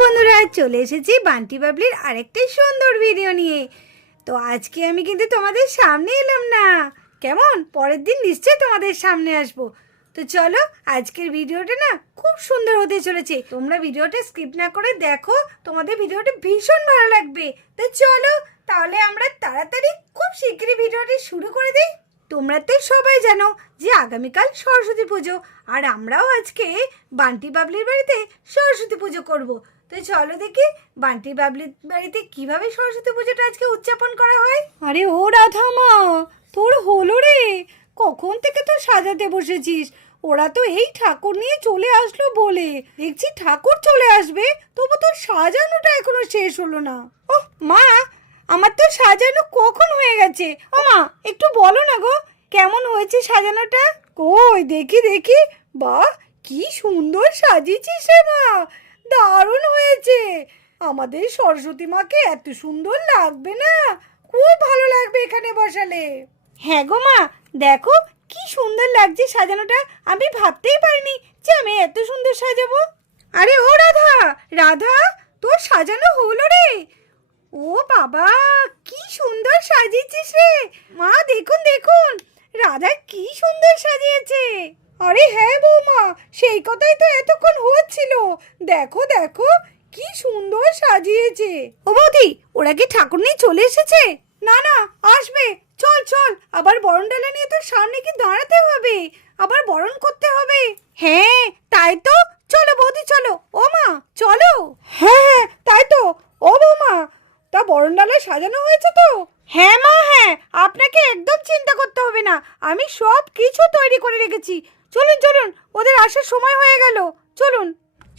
বন্ধুরা, চলে এসেছি বান্টি বাবলির আরেকটা সুন্দর ভিডিও নিয়ে। তো আজকে আমি কিন্তু তোমাদের সামনে এলাম না, কেমন পরের দিন নিশ্চয়ই তোমাদের সামনে আসবো। তো চলো, আজকের ভিডিওটা না খুব সুন্দর হতে চলেছে। তোমরা ভিডিওটা স্কিপ না করে দেখো, তোমাদের ভিডিওটা ভীষণ ভালো লাগবে। তো চলো তাহলে আমরা তাড়াতাড়ি খুব শীঘ্রই ভিডিওটি শুরু করে দিই। তোমরা তো সবাই জানো যে আগামীকাল সরস্বতী পুজো, আর আমরাও আজকে বান্টি বাবলির বাড়িতে সরস্বতী পুজো করব। তো চলো দেখি বান্টি বাবলির বাড়িতে কিভাবে সরস্বতী পুজোটা আজকে উদযাপন করা হয়। আরে ও রাধা মা, তোর হলো রে? কখন থেকে তো সাজাতে বসেছিস? ওরা তো এই ঠাকুর নিয়ে চলে আসলো বলে দেখছি ঠাকুর চলে আসবে, তবু তোর সাজানোটা এখনো শেষ হলো না। ওহ মা, আমার তো সাজানো কখন হয়ে গেছে। ও মা, একটু বলো না গো, কেমন হয়েছে সাজানোটা? কই দেখি দেখি। বাহ, কি সুন্দর সাজিয়েছিস রে মা, দারুণ হয়েছে। আমাদের সরস্বতী মাকে এত সুন্দর লাগবে না? খুব ভালো লাগবে এখানে বসালে। হ্যাঁ গো মা, দেখো কি সুন্দর লাগছে সাজানোটা। আমি ভাবতেই পারিনি যে আমি এত সুন্দর সাজাবো। আরে ও রাধা, রাধা তোর সাজানো হলো রে? ও বাবা, কি সুন্দর সাজিয়েছিস রে মা, দেখুন দেখুন, রাধা কি সুন্দর সাজিয়েছে। আরে হ্যাঁ বৌমা, সেই কথাই তো এতক্ষণ হচ্ছিল। দেখো দেখো কি সুন্দর সাজিয়েছে। ও বৌদি, ওরা কি ঠাকুর নিয়ে চলে এসেছে? না না, আসবে। চল চল, আবার বরণ ডালা নিয়ে তো সামনে কি দাঁড়াতে হবে, আবার বরণ করতে হবে। হ্যাঁ তাই তো, চলো বৌদি চলো। ও মা চলো। হ্যাঁ হ্যাঁ তাই তো। ও বৌমা, তা বরণ ডালা সাজানো হয়েছে তো? হ্যাঁ মা হ্যাঁ, আপনাকে একদম চিন্তা করতে হবে না, আমি সব কিছু তৈরি করে রেখেছি। চলুন চলুন, ওদের আসার সময় হয়ে গেল, চলুন।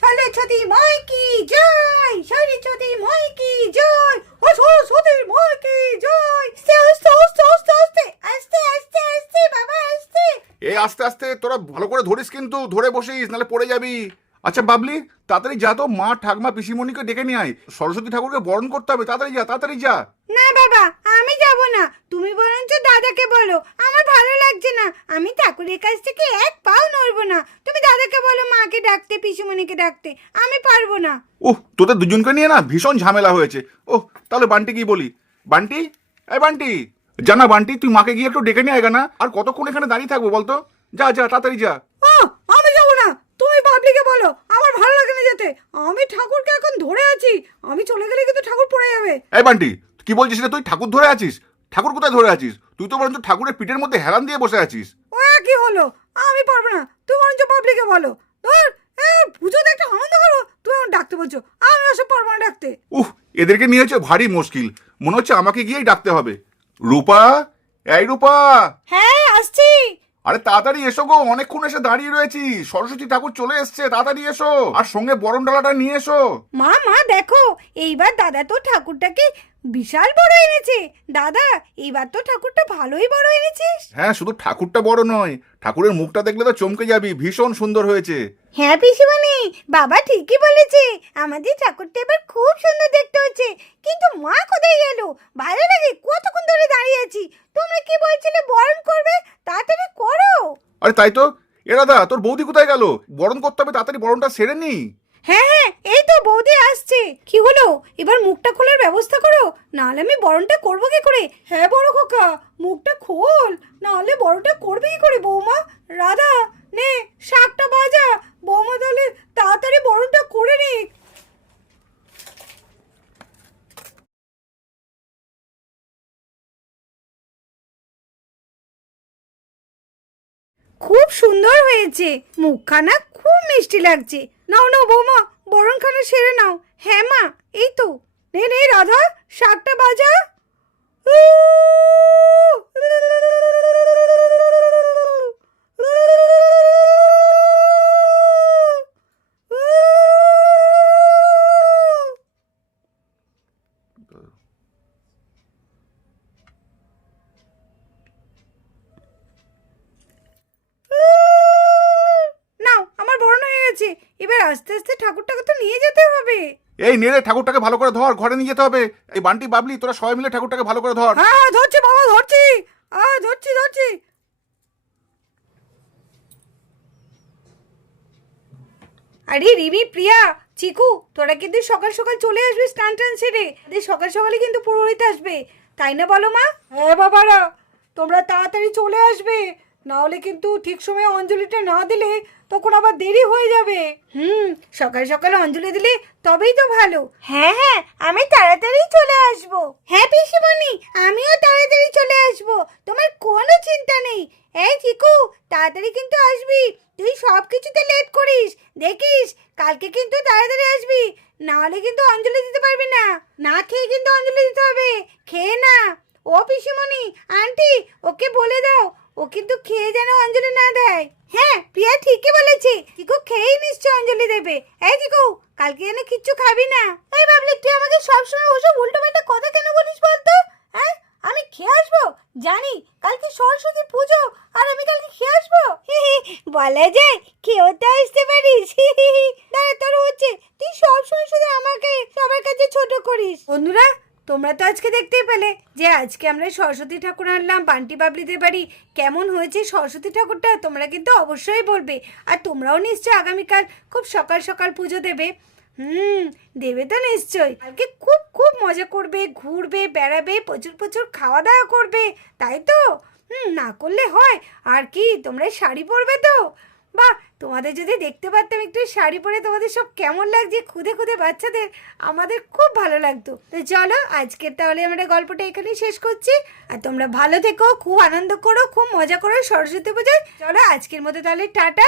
সরস্বতী মাই কি জয়, সরস্বতী মাই কি জয়, ও সরস্বতী মাই কি জয়। আস্তে আস্তে আস্তে আস্তে আস্তে আস্তে আস্তে আস্তে বাবা আস্তে। এই আস্তে আস্তে তোরা ভালো করে ধরিস, কিন্তু ধরে বসিস, নাহলে পড়ে যাবি। আচ্ছা বাবলি, তাড়াতাড়ি যা তো, মা ঠাকমা পিসিমণিকে ডেকে নিয়ে আয়, সরস্বতী ঠাকুরকে বরণ করতে হবে। তাড়াতাড়ি যা, তাড়াতাড়ি যা। না বাবা, আমি যাব না, তুমি বরঞ্চ দাদাকে বলো, আমার ভালো লাগছে না, আমি ঠাকুরের কাছ থেকে এক পাও নড়বো না। তুমি দাদাকে বলো মাকে ডাকতে, পিসুমণিকে ডাকতে, আমি পারবো না। ওহ, তোদের দুজনকে নিয়ে না ভীষণ ঝামেলা হয়েছে। ওহ, তাহলে বান্টি কি বলি? বান্টি, এই বান্টি, জানা বান্টি, তুই মাকে গিয়ে একটু ডেকে নিয়ে আয় না। আর কতক্ষণ এখানে দাঁড়িয়ে থাকবো বলতো? যা যা, তাড়াতাড়ি যা। ও, আমি যাবো না, তুমি বাবলিকে বলো, আমার ভালো লাগে না যেতে। আমি ঠাকুরকে এখন ধরে আছি, আমি চলে গেলে কিন্তু ঠাকুর পড়ে যাবে। এই বান্টি, কি বলছিস রে? তুই ঠাকুর ধরে আছিস? ঠাকুর কোথায় ধরে আছিস? তুই তো বরঞ্চ ঠাকুরের পিঠের মধ্যে হেলান দিয়ে বসে আছিস। ও কি হলো, আমি পারবো না, তুমি বরঞ্চ বাবলিকে বলো। ধর, পুজোতে একটা আনন্দ করবো, তুমি আমার ডাকতে বলছো, আমি ওসব পারবো না ডাকতে। উহ, এদেরকে নিয়ে হচ্ছে ভারী মুশকিল, মনে হচ্ছে আমাকে গিয়েই ডাকতে হবে। রূপা, এই রূপা। হ্যাঁ আসছি। আরে তাড়াতাড়ি এসো গো, অনেকক্ষণ এসে দাঁড়িয়ে রয়েছি। সরস্বতী ঠাকুর চলে এসছে, তাড়াতাড়ি এসো, আর সঙ্গে বরণ ডালাটা নিয়ে এসো। মা মা দেখো, এইবার দাদা তো ঠাকুরটাকে বিশাল বড় এনেছে। দাদা, এইবার তো ঠাকুরটা ভালোই বড় এনেছিস। হ্যাঁ, শুধু ঠাকুরটা বড় নয়, ঠাকুরের মুখটা দেখলে তো চমকে যাবি, ভীষণ সুন্দর হয়েছে। হ্যাঁ পিসিমণি, বাবা ঠিকই বলেছে, আমাদের ঠাকুরটা এবার খুব সুন্দর দেখতে হচ্ছে। কিন্তু মা কোথায় গেল? ভালো লাগে, কতক্ষণ ধরে দাঁড়িয়ে আছি। তোমরা কি বলছিলে বরণ করবে, তাড়াতাড়ি করো। আরে তাই তো। এ দাদা, তোর বৌদি কোথায় গেল? বরণ করতে হবে, তাড়াতাড়ি বরণটা সেরে নি। হ্যাঁ হ্যাঁ, এই তো বৌদি আসছে। কি হলো, এবার মুখটা খোলার ব্যবস্থা করো, নাহলে আমি বরণটা করবো কি করে? হ্যাঁ বড় খোকা, মুখটা খোল, নাহলে বড়টা করবে কি করে? বৌমা, রাধা নে শাকটা বাজা, বৌমা তাহলে তাড়াতাড়ি বরণটা করে নে। খুব সুন্দর হয়েছে, মুখখানা খুব মিষ্টি লাগছে। নাও নাও বৌমা, বরণখানা সেরে নাও। হ্যাঁ মা, এই তো। নে নে রাধা, শাকটা বাজা। নাও, আমার বরণ হয়ে গেছে, এবার আস্তে আস্তে ঠাকুরটাকে তো নিয়ে যেতে হবে। এই নে রে, ঠাকুরটাকে ভালো করে ধর, ঘরে নিয়ে যেতে হবে। এই বান্টি, বাবলি, তোরা সবাই মিলে ঠাকুরটাকে ভালো করে ধর। হ্যাঁ ধরছি বাবা, ধরছি, ধরছি ধরছি। আরে রিমি, প্রিয়া, চিকু, তোরা কিন্তু সকাল সকাল চলে আসবি স্নান টান সেরে। সকাল সকালে কিন্তু পুরোহিত আসবে, তাই না বলো মা? হ্যাঁ বাবারা, তোমরা তাড়াতাড়ি চলে আসবে, না হলে কিন্তু ঠিক সময়ে অঞ্জলিটা না দিলে তখন আবার দেরি হয়ে যাবে। সকাল সকাল অঞ্জলি দিলে তবেই তো ভালো। হ্যাঁ হ্যাঁ, আমি তাড়াতাড়ি চলে আসবো। হ্যাঁ পিসিমণি, আমিও তাড়াতাড়ি চলে আসবো, তোমার কোনো চিন্তা নেই। এই চিকু, তাড়াতাড়ি কিন্তু আসবি, তুই সব কিছুতে লেট করিস, দেখিস কালকে কিন্তু তাড়াতাড়ি আসবি, না হলে কিন্তু অঞ্জলি দিতে পারবি না। না খেয়ে কিন্তু অঞ্জলি দিতে হবে, খেয়ে না। ও পিসিমণি, আন্টি, ওকে বলে দাও ও কিন্তু খেয়ে যেন অঞ্জলি না দেয়। হ্যাঁ, প্রিয়া ঠিকই বলেছে, চিকু খেয়েই নিশ্চয় অঞ্জলি দেবে। এই চিকু, কালকে যেন কিচ্ছু খাবি না। এই বাবলি, তুই আমাকে সবসময় ওসব উল্টোপাল্টা কথা কেন বলিস বলতো? হ্যাঁ, আমি খেয়ে আসবো, জানি কালকে সরস্বতী পুজো, আর আমি কালকে খেয়ে আসবো। বলা যায় খেয়েও তো আসতে পারিস। দাঁড়া, তোর হচ্ছে, তুই সবসময় শুধু আমাকে সবার কাছে ছোট করিস। বন্ধুরা, তোমরা তো আজকে দেখতেই পেলে যে আজকে আমরা সরস্বতী ঠাকুর আনলাম বান্টি বাবলিদের বাড়ি। কেমন হয়েছে সরস্বতী ঠাকুরটা তোমরা কিন্তু অবশ্যই বলবে। আর তোমরাও নিশ্চয় আগামীকাল খুব সকাল সকাল পুজো দেবে। দেবে তো নিশ্চয়ই। কালকে খুব খুব মজা করবে, ঘুরবে, বেড়াবে, প্রচুর প্রচুর খাওয়া দাওয়া করবে, তাই তো? না করলে হয়? আর কি, তোমরা শাড়ি পরবে তো? বাহ, তোমাদের যদি দেখতে পারতাম একটু শাড়ি পরে তোমাদের সব কেমন লাগছে, খুদে খুদে বাচ্চাদের, আমাদের খুব ভালো লাগতো। তো চলো আজকের তাহলে আমরা গল্পটা এখানেই শেষ করছি। আর তোমরা ভালো থেকো, খুব আনন্দ করো, খুব মজা করো সরস্বতী পুজোয়। চলো আজকের মতো তাহলে টাটা।